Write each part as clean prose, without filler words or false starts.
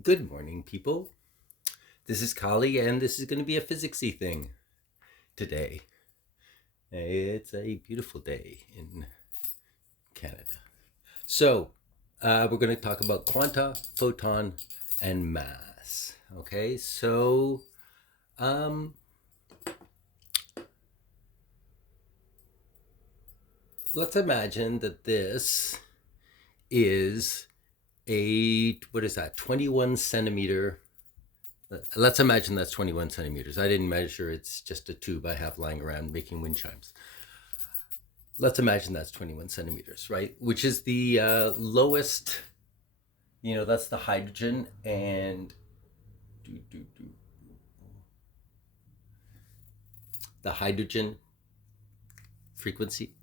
Good morning, people. This is Kali, and this is going to be a physicsy thing today. It's a beautiful day in Canada. So, we're going to talk about quanta, photon, and mass. Okay, so let's imagine that this is what is that, 21 centimeter. Let's imagine that's 21 centimeters. I didn't measure, it's just a tube I have lying around making wind chimes. Let's imagine that's 21 centimeters, right? Which is the lowest, that's the hydrogen and the hydrogen frequency.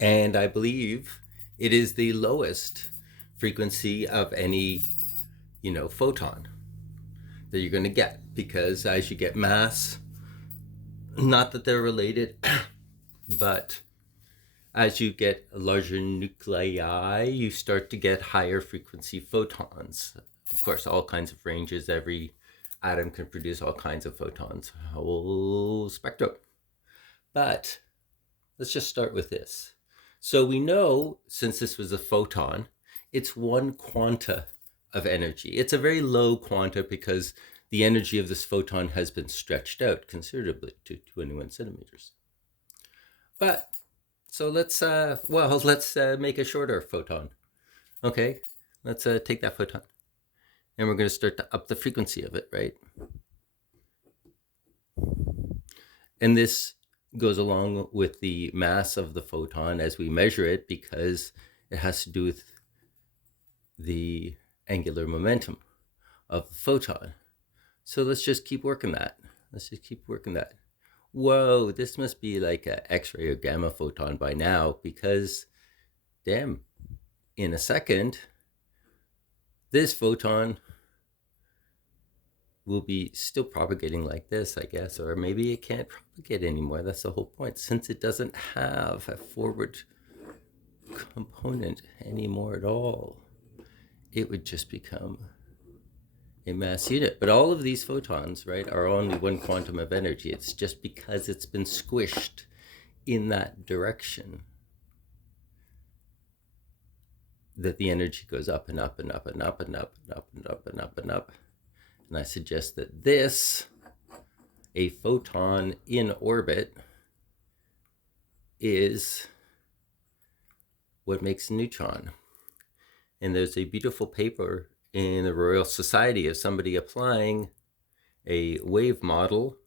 And I believe it is the lowest frequency of any, photon that you're going to get, because as you get mass, not that they're related, but as you get larger nuclei, you start to get higher frequency photons. Of course, all kinds of ranges. Every atom can produce all kinds of photons, a whole spectrum. But let's just start with this. So we know, since this was a photon, it's one quanta of energy. It's a very low quanta because the energy of this photon has been stretched out considerably to 21 centimeters. But so let's make a shorter photon. Okay, let's take that photon, and we're going to start to up the frequency of it, right? And this goes along with the mass of the photon as we measure it, because it has to do with the angular momentum of the photon. So let's just keep working that. Whoa, this must be like an X-ray or gamma photon by now, because damn, in a second, this photon will be still propagating like this, I guess, or maybe it can't propagate anymore. That's the whole point. Since it doesn't have a forward component anymore at all, it would just become a mass unit. But all of these photons, right, are only one quantum of energy. It's just because it's been squished in that direction that the energy goes up and up and up and up and up and up and up and up and up. And I suggest that this, a photon in orbit, is what makes a neutron. And there's a beautiful paper in the Royal Society of somebody applying a wave model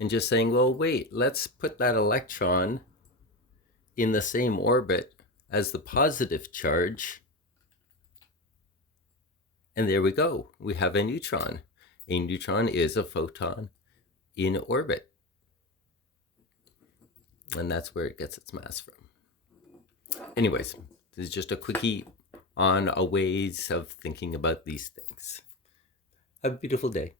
and just saying, well, wait, let's put that electron in the same orbit as the positive charge. And there we go. We have a neutron. A neutron is a photon in orbit. And that's where it gets its mass from. Anyways, this is just a quickie on a ways of thinking about these things. Have a beautiful day.